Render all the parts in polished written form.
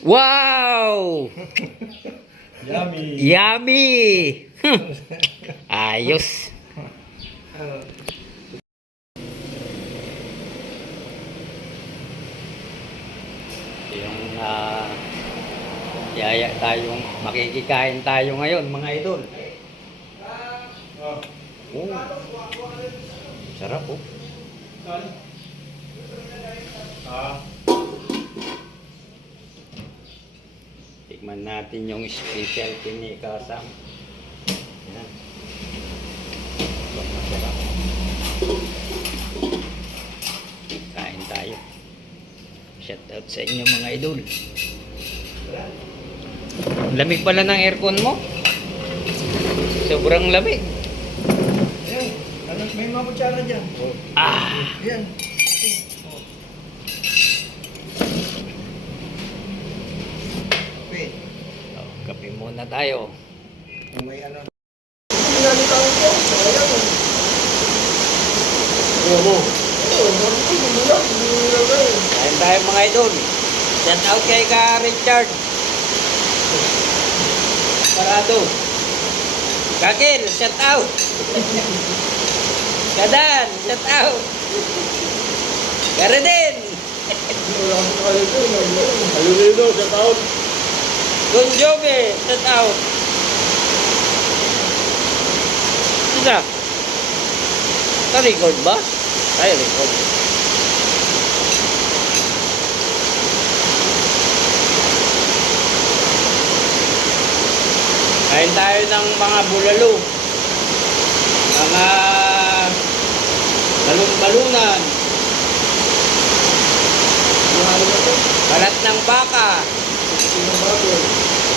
Wow! Yummy. Yummy! Ayos. Yung yaya tayong makikikain tayo ngayon, mga idol. Oh. Sarap oh. Tikman natin yung specialty ni Kasam. Yan. Masarap. Kain tayo. Shout out sa inyo mga idol. Lamig pala ng aircon mo. Sobrang lamig. Ayan. May mga kutsara dyan. Ah! Ayan. Wait. Oh, kape muna tayo. May ano. Ginamit ako ko. Ayan. Oo. Kain tayo mga idol. Shout out kay ka Richard. Parado. Kakil, shout out. Kadan, shout out. Karedin. Alulino, sa taon. Gunjobe, shout out. Sisa? Ka-record ba? Tayo record. Kain tayo ng mga bulalo. Mga balon-balunan. Balat ng baka.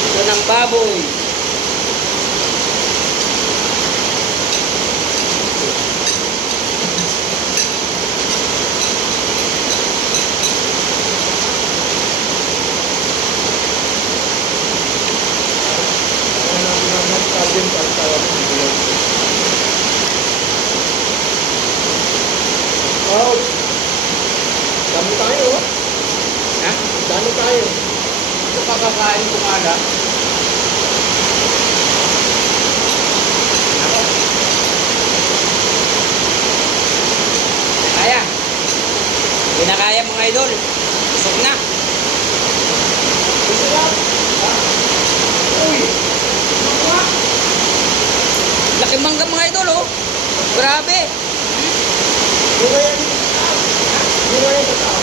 Ito ng baboy. Wow! Dami tayo, oh. Ha? Dami tayo. Ito kakakain ko nga lang. Kaya. Hindi na kaya mga idol. Busog na. Gusto lang. Uy! Laki mangga mga idol oh. Grabe. Di ba yan? Di ba yan sa tao?